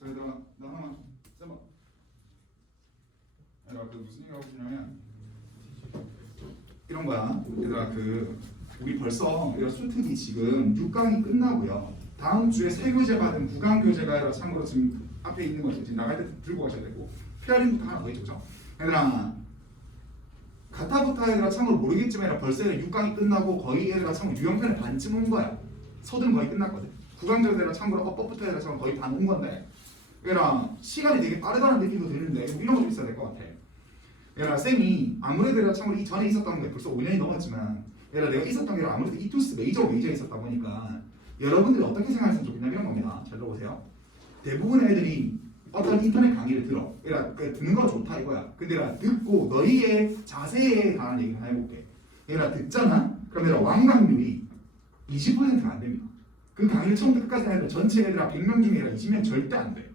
자 얘들아 나 하나 써봐. 얘들아 그 무슨 얘기 하고 싶냐면 이런 거야. 얘들아 그 우리 벌써 얘들아 수특이 지금 6강이 끝나고요. 다음 주에 세 교재 받은 9강 교재가 얘들아 참고로 지금 앞에 있는 거죠. 지금 나갈 때 들고 가셔야 되고. 페어링부터 하나 더 있죠 그죠? 얘들아 가타부타 얘들아 참고로 모르겠지만 벌써 얘들아 6강이 끝나고 거의 얘들아 참고로 유형편의 반쯤 온 거야. 서두는 거의 끝났거든. 9강전 얘들아 참고로 업법부터 참고로 거의 반 온 건데 얘들아 시간이 되게 빠르다는 느낌도 드는데 뭐 이런 거좀 있어야 될 것 같아 얘들아 쌤이 아무래도 얘들아 참고로 이 전에 있었던 게 벌써 5년이 넘었지만 얘들아 내가 있었던 게 아무래도 이투스 메이저 메이저에 있었다 보니까 여러분들이 어떻게 생각했으면 좋겠냐 이런 겁니다. 잘 들어보세요. 대부분의 애들이 어떤 인터넷 강의를 들어. 얘들아 그 듣는 거 좋다 이거야. 근데 얘들아 듣고 너희의 자세에 관한 얘기를 해볼게. 얘들아 듣잖아? 그럼 얘들아 완강률이 20%가 안 됩니다. 그 강의를 처음부터 끝까지 애들 전체 애들아 100명 중에 얘들아 20명 절대 안 돼.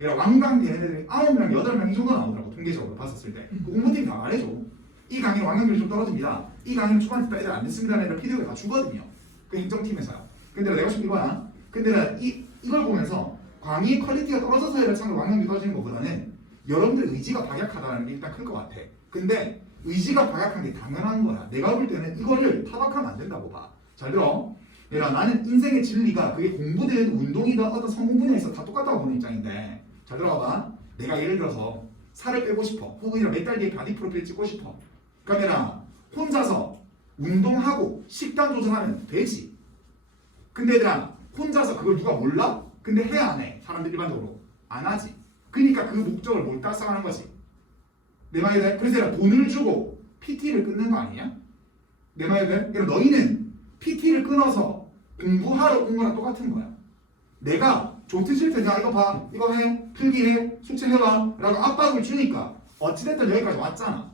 얘들아 왕강된 애들이 9명, 8명 이 정도 나오더라고 통계적으로 봤었을 때. 그 공부팀 다 말해줘. 이 강의 왕강률이 좀 떨어집니다. 이 강의는 초반에 듣다 애들 안 듣습니다. 애들 피드백이 다 주거든요. 그 인정팀에서요. 근데 내가 지금 이거야. 근데 이, 이걸 보면서 강의 퀄리티가 떨어져서 애들 참고 왕강률이 떨어지는 것보다는 여러분들 의지가 박약하다는 게 일단 클것 같아. 근데 의지가 박약한 게 당연한 거야. 내가 볼 때는 이거를 타박하면 안 된다고 봐. 잘 들어. 얘라 나는 인생의 진리가 그게 공부든 운동이든 어떤 성공 분야에서 다 똑같다고 보는 입장인데 잘 들어봐 내가 예를 들어서 살을 빼고 싶어 혹은 몇달 뒤에 바디 프로필 찍고 싶어 그러면 혼자서 운동하고 식단 조절하면 되지 근데 얘들아 혼자서 그걸 누가 몰라? 근데 해 안 해? 사람들 일반적으로 안 하지 그러니까 그 목적을 못 달성하는 거지 내 말이 돼? 그래서 얘들아 돈을 주고 PT를 끊는 거 아니냐? 내 말이 돼? 그럼 너희는 PT를 끊어서 공부하러 온 거랑 똑같은 거야. 내가 싫든 야 이거 봐 이거 해 필기해 숙제해봐 라고 압박을 주니까 어찌됐든 여기까지 왔잖아.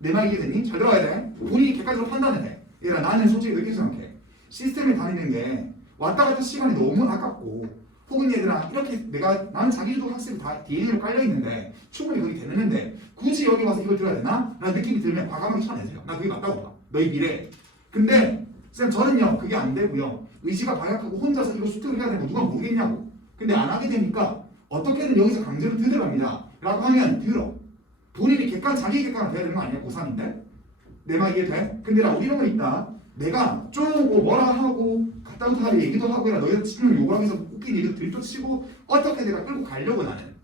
내 말 이해되니? 잘 들어야 돼. 본인이 객관적으로 판단을 해. 얘들아 나는 솔직히 이렇게 생각해. 시스템에 다니는 게 왔다 갔다 시간이 너무 아깝고 혹은 얘들아 이렇게 내가 나는 자기주도 학습이 다 DNA로 깔려 있는데 충분히 그게 되는데 굳이 여기 와서 이걸 들어야 되나? 라는 느낌이 들면 과감하게 쳐내세요. 나 그게 맞다고 봐. 너희 미래. 근데 쌤 저는요 그게 안 되고요. 의지가 박약하고 혼자서 이거 수특을 해야 거 누가 모르겠냐고. 근데 안 하게 되니까 어떻게든 여기서 강제로 들으랍니다. 라고 하면 들어. 본인이 객관 자기 객관화 돼야 되는 거 아니야 고3인데? 내 말 이해돼? 근데 나 이런 거 있다. 내가 쪼고 뭐라 하고 갔다부터 하고 얘기도 하고 해라 너희들 치면 욕을 하면서 웃긴 얘기도 들쫓치고 어떻게 내가 끌고 가려고 나는.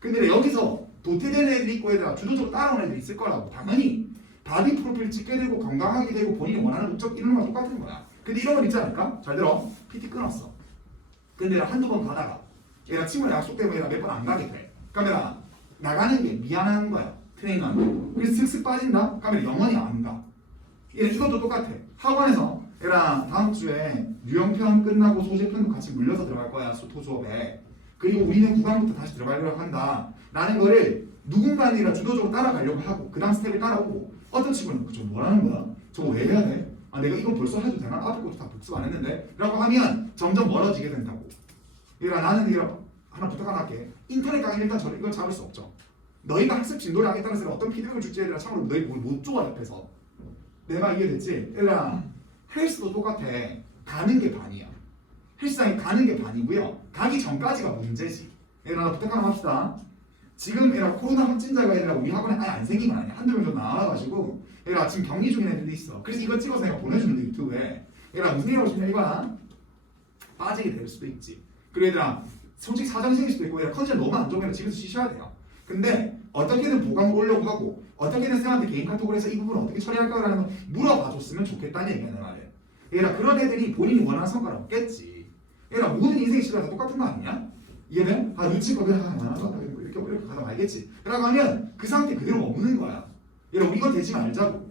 근데 여기서 도태되는 애들이 있고 얘들아 주도적으로 따라오는 애들이 있을 거라고 당연히 바디 프로필 찍게 되고 건강하게 되고 본인이 원하는 목적 이런 거랑 똑같은 거야. 근데 이런 건 있지 않을까? 잘 들어. PT 끊었어. 근데 내가 한두 번 가다가 얘가 친구랑 약속 때문에 몇 번 안 가게 돼. 내가 나가는 게 미안한 거야. 트레이너한테. 그래서 슥슥 빠진다? 그러면 영원히 안 가. 얘 이것도 똑같아. 학원에서 얘랑 다음 주에 유형편 끝나고 소재편도 같이 물려서 들어갈 거야. 소토 수업에. 그리고 우리는 구강부터 다시 들어가려고 한다. 라는 거를 누군가는 주도적으로 따라가려고 하고 그 다음 스텝을 따라오고 어떤 친구는 저 뭐라는 거야? 저거 왜 해야 돼? 아 내가 이거 벌써 해도 되나? 앞에 것도 다 복습 안 했는데? 라고 하면 점점 멀어지게 된다고. 얘가 나는 얘가 하나 부탁 하나 할게. 인터넷 강의 일단 저는 이걸 잡을 수 없죠. 너희가 학습 진도량에 따라서 어떤 피드백을 줄지 얘들아 참고로 너희 뭘못 줘 옆에서. 내 말 이해됐지? 얘들아 헬스도 똑같아. 가는 게 반이야. 헬스장에 가는 게 반이고요. 가기 전까지가 문제지. 얘들아 부탁 하나 합시다 지금 얘가 코로나 확진자가 얘들아 우리 학원에 아예 안 생긴 건 아니야. 한두 명 정도 나와가지고 얘가 지금 격리 중인 애들도 있어. 그래서 이거 찍어서 내가 보내주는데 유튜브에 얘가 무슨 얘기하고 싶냐 이거야. 빠지게 될 수도 있지. 그리고 얘들아 솔직히 사정 생길 수도 있고 얘가 컨디션 너무 안 좋으면 집에서 쉬셔야 돼요. 근데 어떻게든 보강을 오려고 하고 어떻게든 쌤한테 개인 카톡을 해서 이 부분을 어떻게 처리할까라는 걸 물어봐 줬으면 좋겠다는 얘기야 내 말에. 얘들아 그런 애들이 본인이 원하는 성과를 얻겠지. 얘들아 모든 인생 시간이 다 똑같은 거 아니냐? 얘는 아 눈치껏 그냥 아, 원하는 이렇게 이렇게 가다 말겠지. 라고 하면 그 상태 그대로 머무는 거야. 우리 이거 되지 말자고.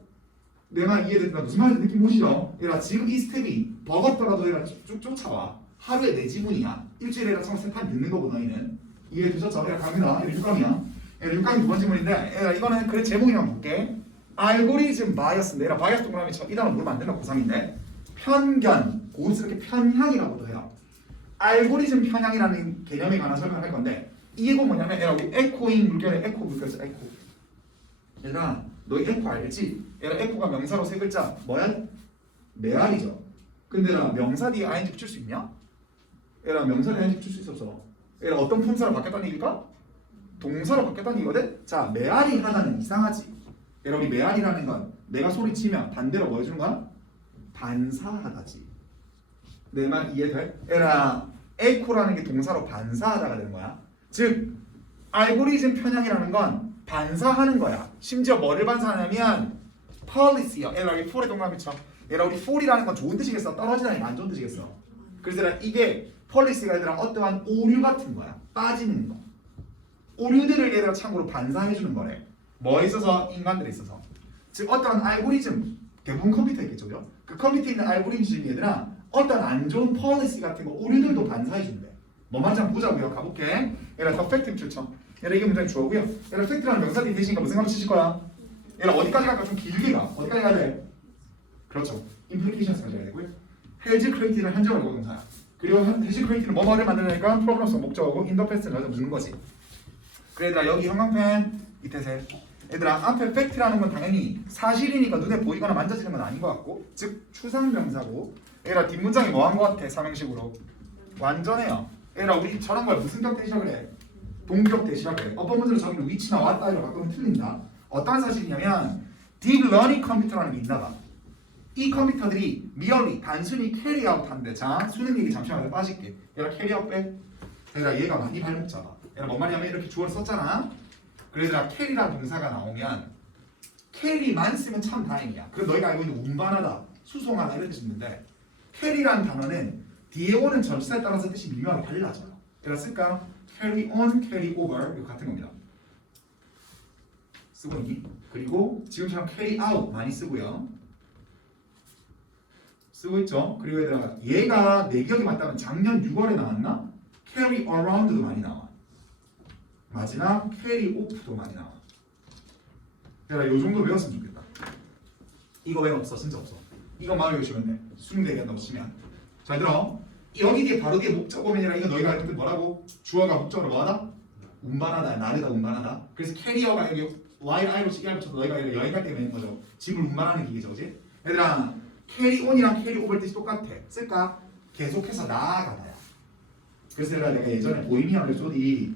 내 말 이해된다. 무슨 말인지 느낌 오시죠? 얘들아 지금 이 스텝이 버겁더라도 얘가 쭉 쫓아와. 하루에 내 지분이야. 일주일에 얘가 처음 세판 듣는 거고 너희는. 이해되셨죠? 얘가 갑니다. 얘가 6강이야. 얘가 6강이 두 번째 문인데 얘가 이거는 그래 제목이만 볼게. 알고리즘 바이어스인데 얘가 바이어스 동그라미 쳐. 이 단어 모르면 안 된다 고3인데 편견, 고스럽게 편향이라고도 해요. 알고리즘 편향이라는 개념에 관한 설명을 할 건데 이게 뭐냐면 얘가 우리 에코잉 물결의 에코 물결에서 에코 얘들아 너희 에코 알지? 얘가 에코가 명사로 세 글자 뭐야? 메아리죠 근데 나 명사 뒤에 ing 붙일 수 있냐? 얘들아 명사 뒤에 ing 붙일 수 있었어 얘가 어떤 품사로 바뀌었다는 얘기일까? 동사로 바뀌었다는 얘기거든? 자, 메아리 하나는 이상하지. 여러분, 메아리라는 건 내가 소리치면 반대로 뭐 해주는 거야? 반사하다지. 내 말 이해돼? 에라, 에코라는 게 동사로 반사하다가 되는 거야. 즉, 알고리즘 편향이라는 건 반사하는 거야. 심지어 뭐를 반사하냐면 policy야. 에라, 여기 풀의 동그라미 쳐. 얘들아 우리 fal이라는 건 좋은 뜻이겠어? 떨어지다니 안 좋은 뜻이겠어? 그래서 얘들아 이게 policy가 얘들아 어떠한 오류 같은 거야 빠지는 거 오류들을 얘들아 참고로 반사해 주는 거래 뭐에 있어서? 인간들에 있어서 즉 어떠한 알고리즘 대부분 컴퓨터에 있겠죠 그죠? 그 컴퓨터에 있는 알고리즘이 얘들아 어떤 안 좋은 policy 같은 거 오류들도 반사해 준대 뭐 한번 보자고요 가볼게 얘들아 더 팩트 추천 얘들아 이게 문장의 주어고요 얘들아 팩트라는 명사들이 되시니까 무슨 감을 치실 거야? 얘들아 어디까지 갈까? 좀 길게 가 어디까지 가야 돼? 그렇죠. implications 가져야 되고요. has created는 한정을 고동사야. 그리고 has created는 뭐뭐를 만들어내니까 프로그램성 목적어고 in the past는 여기서 묻는 거지. 그래 얘들아 여기 형광펜 이태세 얘들아 앞에 fact라는 건 당연히 사실이니까 눈에 보이거나 만져지는 건 아닌 것 같고 즉 추상명사고 얘들아 뒷문장이 뭐 한 것 같아 삼형식으로 완전해요 얘들아 우리 저런 걸 무슨 격 대시라 그래 동격 대시라 그래 어떤 문제로 저기는 위치나 왔다 이로 바꾸면 틀린다 어떤 사실이냐면 딥 러닝 컴퓨터라는 게 있나 봐 이 컴퓨터들이 merely 단순히 캐리아웃 한대. 자, 수능 얘기 잠시만 빠질게. 얘가 캐리아웃 빼. 얘들아 얘가 많이 발목 잡아. 얘가 뭔 말이냐면 이렇게 주어를 썼잖아. 그래서 캐리라는 동사가 나오면 캐리만 쓰면 참 다행이야. 그럼 너희가 알고 있는 운반하다, 수송하다 이런 있는데 캐리라는 단어는 뒤에 오는 전치사에 따라서 뜻이 미묘하게 달라져요. 얘가 쓸까? carry on, carry over 이거 같은 겁니다. 쓰고 있니? 그리고 지금처럼 carry out 많이 쓰고요. 쓰고 있죠. 그리고 얘들아 얘가 내 기억이 맞다면 작년 6월에 나왔나? carry around도 많이 나와. 마지막 carry off도 많이 나와. 얘들아 요 정도 외웠으면 좋겠다. 이거 외 없어 진짜 없어. 이거만 외우시면 돼. 수능 대기한다고 치면. 자 들어. 여기 뒤에 바로 뒤에 목적어면이라 이거 너희가 있는 뭐라고? 주어가 목적으로 뭐하다? 운반하다, 나르다, 운반하다. 그래서 캐리어가 여기 YI로 시계를 붙여서 너희가 여기 여행 갈때 외는 거죠. 짐을 운반하는 기계죠, 그지? 얘들아 캐리 온이랑 캐리 오버의 뜻이 똑같아. 쓸까? 계속해서 나아가다야. 그래서 내가 내가 예전에 보이미안 랩소디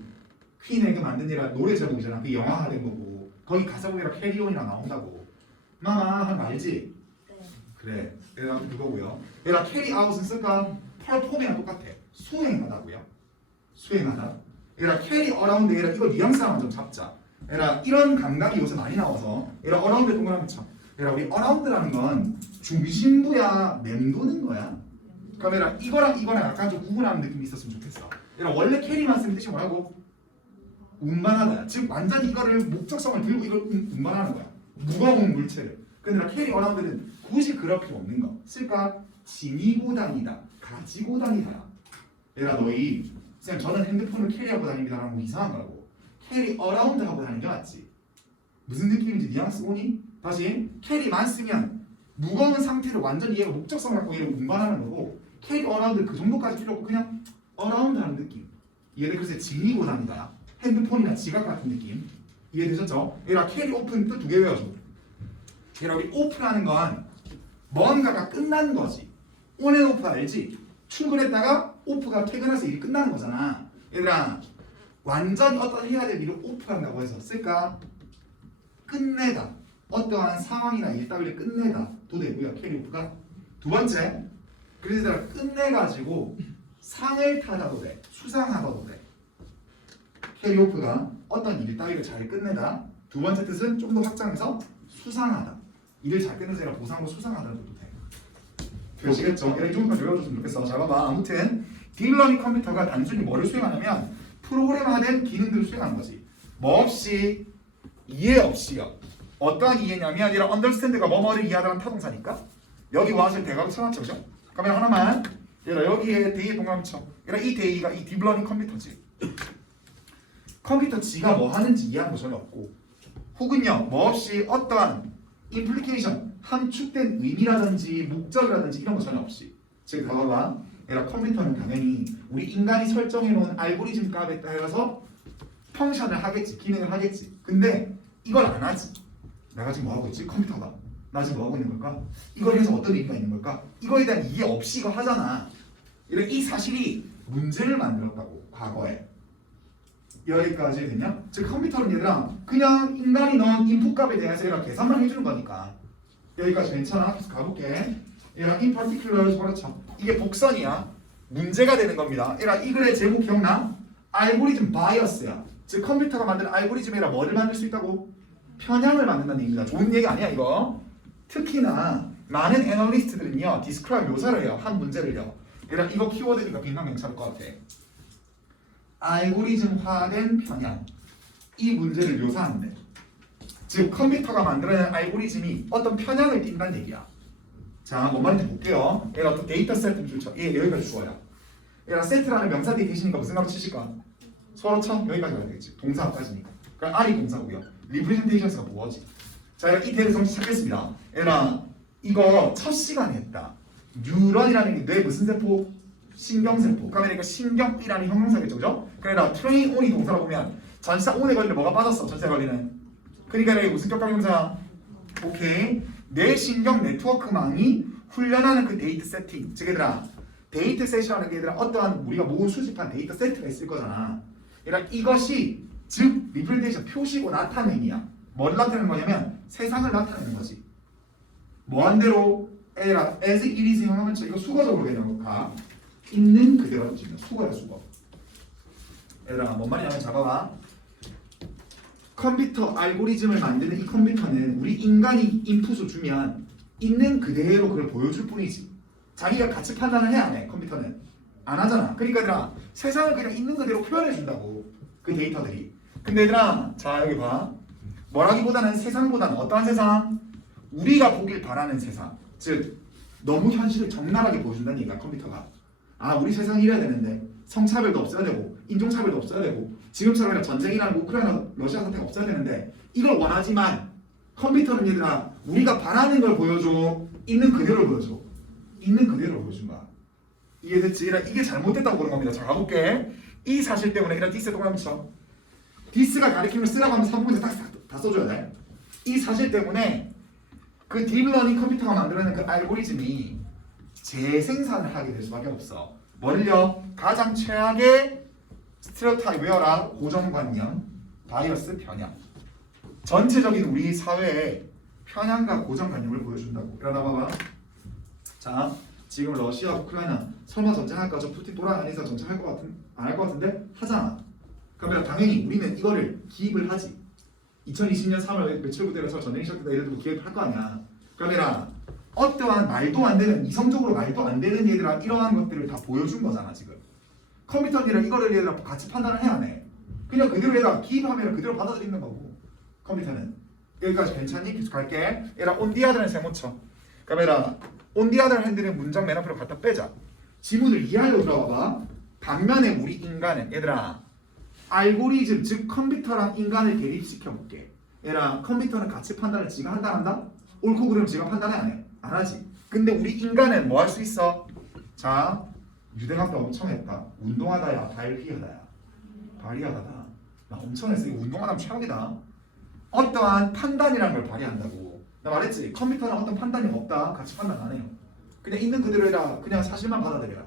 퀸에게 만든 얘가 노래 제목이잖아. 그 영화가 된 거고 거기 가사 보기라 캐리 온이랑 나온다고. 마마 하는 거 알지? 그래. 얘가 그거고요. 얘가 캐리 아웃은 쓸까? 펄폼이랑 똑같아. 수행하다고요. 수행하다. 얘가 캐리 어라운드 얘라 이거 뉘앙스만 좀 잡자. 얘라 이런 감각이 요새 많이 나와서 얘라 어라운드 동그라미 쳐. 얘라 우리 어라운드라는 건 중심부야 맴도는 거야. 그럼 얘라 이거랑 이거랑 약간 좀 구분하는 느낌이 있었으면 좋겠어. 얘라 원래 캐리만 쓰는 뜻이 뭐라고? 운반하다. 즉 완전 이거를 목적성을 들고 이걸 운- 운반하는 거야. 무거운 물체를. 근데 나 캐리 어라운드는 굳이 그럴 필요 없는 거. 쓸까? 지니고 다니다. 가지고 다니다. 얘라 너희 쌤 저는 핸드폰을 캐리하고 다닙니다라는 거 이상한 거라고. 캐리 어라운드 하고 다니는 게 맞지. 무슨 느낌인지 뉘앙스 오니? 다시 캐리만 쓰면 무거운 상태를 완전히 얘가 목적성을 갖고 얘를 운반하는 거고 캐리 어라운드 그 정도까지 필요 없고 그냥 어라운드 하는 느낌. 얘를 글쎄 지니고 다니다. 핸드폰이나 지갑 같은 느낌. 이해되셨죠? 얘라 캐리 오픈 뜻 두 개 외워줘. 얘라 우리 오프라는 건 뭔가가 끝난 거지. 온앤 오프 알지? 출근했다가 오프가 퇴근해서 일이 끝나는 거잖아. 얘들아 완전히 어떤 해야 될 일을 오프한다고 해서 쓸까? 끝내다. 어떠한 상황이나 일 따위를 끝내다. 도 되고요. 캐리 오프가. 두 번째. 그래서 얘들아 끝내가지고 상을 타다도 돼. 수상하다도 돼. 캐리 오프가 어떤 일 따위를 잘 끝내다. 두 번째 뜻은 좀 더 확장해서 수상하다. 일을 잘 끝내서 보상으로 수상하다는 돼. 되시겠죠? 얘를 조금만 외워줬으면 좋겠어. 자, 봐봐. 아무튼 딥러닝 컴퓨터가 단순히 뭐를 수행하냐면 프로그램화된 기능들을 수행하는 거지. 뭐 없이 이해 없이요. 어떠한 이해냐면 이런 understand가 뭐뭐를 이해하다는 타동사니까 여기 와서 대각을 쳐놨죠? 그러면 하나만 얘라 여기에 대의 쳐. 얘라 이 대의가 이 딥러닝 컴퓨터지. 컴퓨터 지가 뭐 하는지 이해하는 거 전혀 없고 혹은요 뭐 없이 어떠한 임플리케이션 함축된 의미라든지 목적이라든지 이런 거 전혀 없이. 즉 봐봐 얘라 컴퓨터는 당연히 우리 인간이 설정해 놓은 알고리즘 값에 따라서 펑션을 하겠지 기능을 하겠지. 근데 이걸 안 하지. 내가 지금 뭐 하고 있지? 컴퓨터가. 나 지금 뭐 하고 있는 걸까? 이걸 해서 어떤 의미가 있는 걸까? 이거에 대한 이해 없이 이거 하잖아. 이 사실이 문제를 만들었다고 과거에. 여기까지 되냐? 즉 컴퓨터는 얘들아 그냥 인간이 넣은 인풋 값에 대해서 얘가 계산만 해주는 거니까 여기까지 괜찮아? 계속 가볼게. 얘가 in particular 그렇죠 이게 복선이야. 문제가 되는 겁니다. 얘가 이 글의 제목 기억나? 알고리즘 바이어스야. 즉 컴퓨터가 만든 알고리즘이라 뭐를 만들 수 있다고? 편향을 만든다는 얘기가 좋은 얘기 아니야 이거? 특히나 많은 애널리스트들은요 디스크라이브 묘사를 해요. 한 문제를요. 얘들아 이거 키워드니까 빈방 괜찮을 것 같아. 알고리즘화된 편향. 이 문제를 묘사하는데 즉 컴퓨터가 만들어낸 알고리즘이 어떤 편향을 띈다는 얘기야 자, 뭔 말인지 볼게요 얘가 어떤 데이터 세트 줄쳐 얘 여기까지 주어야 얘가 세트라는 명사 뒤에 계시니까 무슨 가로 치실까? 서로 쳐? 여기까지 가야 되겠지 동사까지니까 그럼 R이 동사고요 리프레젠테이션스가 뭐지? 자, 이 대를 정치 찾겠습니다 얘들아 이거 첫 시간에 했다 뉴런이라는 게 뇌 무슨 세포? 신경세포. 이거 신경이라는 형용사겠죠, 그죠? 그러니까 트레인 온이 동사로 보면 전치사 온에 걸리는 뭐가 빠졌어, 전치사 걸리는. 그러니까 이게 무슨 격강형사? 오케이. 뇌 신경 네트워크망이 훈련하는 그 데이터 세팅. 즉 얘들아, 데이터 셋이라는 게 얘들아 어떠한 우리가 모은 수집한 데이터 세트가 있을 거잖아. 얘들아 이것이 즉 리프레젠테이션 표시고 나타내기야. 뭘 나타내는 거냐면 세상을 나타내는 거지. 뭐한 대로 얘들아 as it is 형하면 이거 수거적으로 가. 있는 그대로 지금 수거야 수거. 얘들아 뭔 말이냐면 잡아봐. 컴퓨터 알고리즘을 만드는 이 컴퓨터는 우리 인간이 인풋을 주면 있는 그대로 그걸 보여줄 뿐이지. 자기가 가치 판단을 해야 안 해. 컴퓨터는 안 하잖아. 그러니까 얘들아 세상을 그냥 있는 그대로 표현해 준다고 그 데이터들이. 근데 얘들아 자 여기 봐. 뭐라기보다는 세상보다는 어떠한 세상? 우리가 보길 바라는 세상. 즉 너무 현실을 적나라하게 보여준다는 얘기야 컴퓨터가. 아 우리 세상이 이래야 되는데 성차별도 없어야 되고 인종차별도 없어야 되고 지금처럼 그냥 전쟁이나 우크라이나 러시아 사태가 없어야 되는데 이걸 원하지만 컴퓨터는 얘들아 우리가 바라는 걸 보여줘. 있는 그대로 보여줘. 있는 그대로 보여준 거야. 이해됐지? 이게 잘못됐다고 그런 겁니다. 자 가볼게. 이 사실 때문에 이라 디스 동그라미 쳐. 디스가 걸 쓰라고 하면 3분째 딱, 다, 다 써줘야 돼 이 사실 때문에 그 딥러닝 컴퓨터가 만들어낸 그 알고리즘이 재생산을 하게 될 수밖에 없어. 뭐를요? 가장 최악의 스테레오타입 외워라 고정관념, 바이어스 편향. 전체적인 우리 사회의 편향과 고정관념을 보여준다고. 일어나 봐봐. 자, 지금 러시아, 우크라이나 설마 전쟁할까? 저 푸틴 돌아다니서 전쟁할 것 같은 안 할 것 같은데 하잖아. 그러면 당연히 우리는 이거를 기입을 하지. 2020년 3월 며칠부터 전쟁이 시작됐다 이래도 기획을 할거 아니야. 그러면 어떠한 말도 안 되는 이성적으로 말도 안 되는 얘들아 이러한 것들을 다 보여준 거잖아 지금. 컴퓨터는 이거를 얘들아 같이 판단을 해야 해. 그냥 그대로 얘가 기입하면 그대로 받아들이는 거고 컴퓨터는 여기까지 괜찮니? 계속 갈게. 얘라 온디아드는 세모 쳐. 그럼 얘라 온디아드 핸드는 문장 맨 앞으로 갖다 빼자. 지문을 이해하려고 들어봐봐. 반면에 우리 인간은 얘들아 알고리즘 즉 컴퓨터랑 인간을 대립시켜 볼게. 얘랑 컴퓨터는 가치 판단을 지가 한다 한다? 옳고 그름 지가 판단해 안 해? 안 하지. 근데 우리 인간은 뭐 할 수 있어? 자 유대감도 엄청 했다. 운동하다야 발휘하다야. 발휘하다다. 나 엄청 했어. 이거 운동하다면 최악이다. 어떠한 판단이라는 걸 발휘한다고. 나 말했지. 컴퓨터는 어떤 판단이 없다. 가치 판단 안 해요. 그냥 있는 그대로 해라. 그냥 사실만 받아들여라.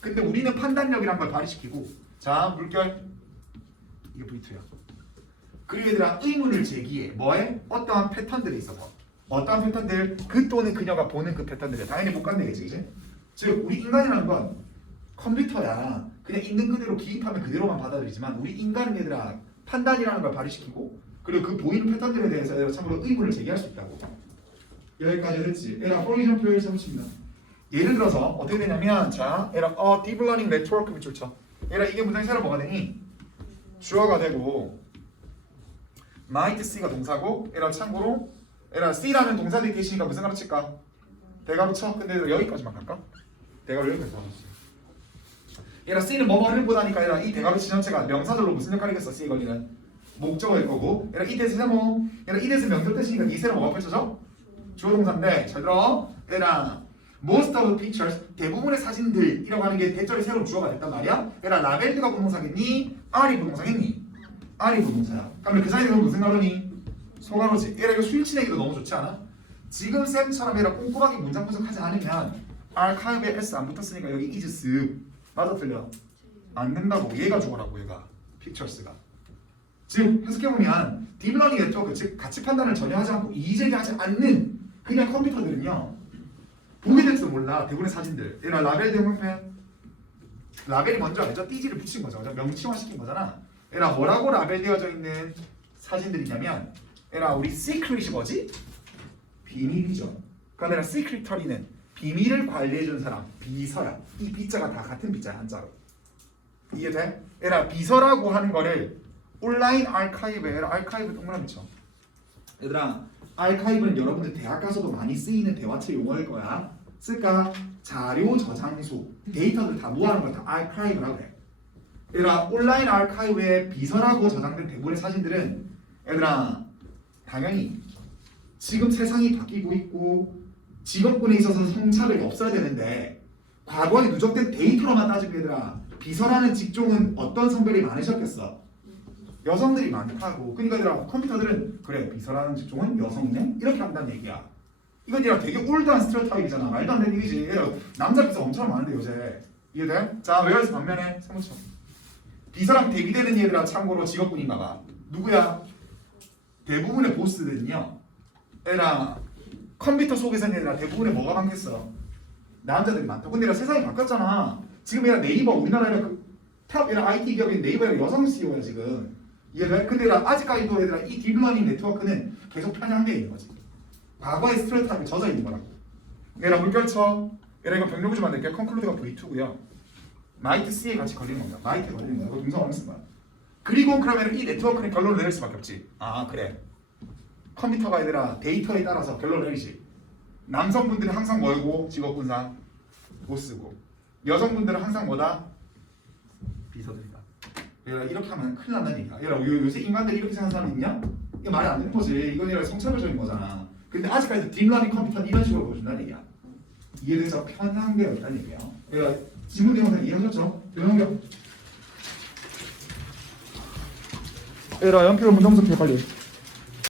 근데 우리는 판단력이란 걸 발휘시키고 자 물결 이게 V2야. 그리고 얘들아 의문을 제기해. 뭐해? 어떠한 패턴들이 있어서. 어떠한 패턴들? 그 또는 그녀가 보는 그 패턴들을 당연히 못 간다겠지, 이제. 즉 우리 인간이라는 건 컴퓨터야. 그냥 있는 그대로 기입하면 그대로만 받아들이지만 우리 인간은 얘들아 판단이라는 걸 발휘시키고 그리고 그 보이는 패턴들에 대해서 얘들아 참고로 의문을 제기할 수 있다고. 여기까지 됐지. 얘들아 포지션 표현을 해보십니다. 예를 들어서 어떻게 되냐면 자, 얘들아 어딥 러닝 네트워크 쳐. 얘들아 이게 문장이 새로 뭐가 되니? 주어가 되고 might C가 동사고 얘라 참고로 얘라 C라는 동사들이 계시니까 무슨 가로 칠까? 대가로 쳐. 근데 여기까지만 갈까? 대가로 여기까지. 얘라 C는 뭐뭐를 보다니까 얘라 이 대가로 치 전체가 명사절로 무슨 역할이겠어? C 걸리는 목적어일 거고 얘라 이 대세 뭐 얘라 이 대세 명절 뜻이니까 이 세로 뭐가 펼쳐져? 주어 동사인데 잘 들어. 얘라 most of the pictures 대부분의 사진들이라고 하는 게 대절이 새로 주어가 됐단 말이야. 얘라 라벨드가 부동사겠니? R이 부동사겠니? R이 부동사야. 그러면 그 사이에 무슨 가로니? 소가로지. 얘라 이거 수일치 내기도 너무 좋지 않아? 지금 쌤처럼 얘라 꼼꼼하게 문장 분석하지 않으면 archive에 s 안 붙었으니까 여기 is 습 맞아 틀려? 안 된다고 얘가 죽어라고 얘가 픽처스가 즉 해석해보면 딥러닝 네트워크 즉 가치 판단을 전혀 하지 않고 이제하지 않는 그냥 컴퓨터들은요 보게 될지도 몰라 대부분의 사진들 얘나 라벨 대명패 라벨이 먼저 알죠? 띠지를 붙인 거죠 그죠? 명칭화 시킨 거잖아 얘나 뭐라고 라벨되어져 있는 사진들이냐면 얘나 우리 시크릿이 뭐지? 비밀이죠 그러니까 내가 시크릿터리는 비밀을 관리해준 사람 비서야 이 비자가 다 같은 비자야 한자로 이해돼? 얘라 비서라고 하는 거를 온라인 아카이브에 얘라 아카이브 동그라미 쳐 얘들아 아카이브는 여러분들 대학 가서도 많이 쓰이는 대화체 용어일 거야 쓸까? 자료 저장소 데이터들 다 모아놓은 걸다 아카이브라고 해 얘들아 온라인 아카이브에 비서라고 저장된 대부분의 사진들은 얘들아 당연히 지금 세상이 바뀌고 있고 직업군에 있어서 성차별이 없어야 되는데 과거에 누적된 데이터로만 따지면 얘들아 비서라는 직종은 어떤 성별이 많으셨겠어? 여성들이 많다고. 그러니까 얘들아 컴퓨터들은 그래 비서라는 직종은 여성이네? 이렇게 한다는 얘기야. 이건 얘가 되게 올드한 스테레오타입이잖아. 말도 안 되는 얘기지. 얘들아 남자 비서 엄청 많은데 요새. 이해돼? 자 외워서 반면에 사무처 비서랑 대비되는 얘들아 참고로 직업군인가 봐. 누구야? 대부분의 보스들은요. 얘들아 컴퓨터 속에서는 얘들아 대부분의 뭐가 많겠어? 남자들이 많다. 근데 얘들아 세상이 바뀌었잖아. 지금 얘들아 네이버 우리나라에 그탑 얘들아 IT 기업인 네이버에 여성 CEO야 지금. 얘들아 근데 얘들아 아직까지도 얘들아 이 딥러닝 네트워크는 계속 편향돼 있는 거지. 과거의 스트레이트하게 젖어 있는 거라고. 얘들아 물결쳐. 얘들아 이거 병력을 좀 만들게. 컨클루드가 V2고요. 마이트 C에 같이 걸리는 겁니다. 마이트 걸리는 거야. 이거 어느 쓴 거야. 그리고 그러면 이 네트워크는 결론을 내릴 수밖에 없지. 아 그래. 컴퓨터가 얘들아 데이터에 따라서 결론을 내리지. 남성분들은 항상 뭐고 직업군상 보스고 여성분들은 항상 뭐다 비서들이다. 얘들아 이렇게 하면 큰일 난다는 얘기야. 얘들아 요, 요새 인간들이 이렇게 생각하는 사람 있냐? 이게 말이 안 되는 거지. 이건 얘들아 성차별적인 거잖아. 근데 아직까지 딥러닝 컴퓨터는 이런 식으로 보여준다는 얘기야. 이에 대해서 편향되어 있다는 얘기야. 얘들아 지문 내용상 이해하셨죠? 연결. 얘들아 연필 문정석 해 빨리.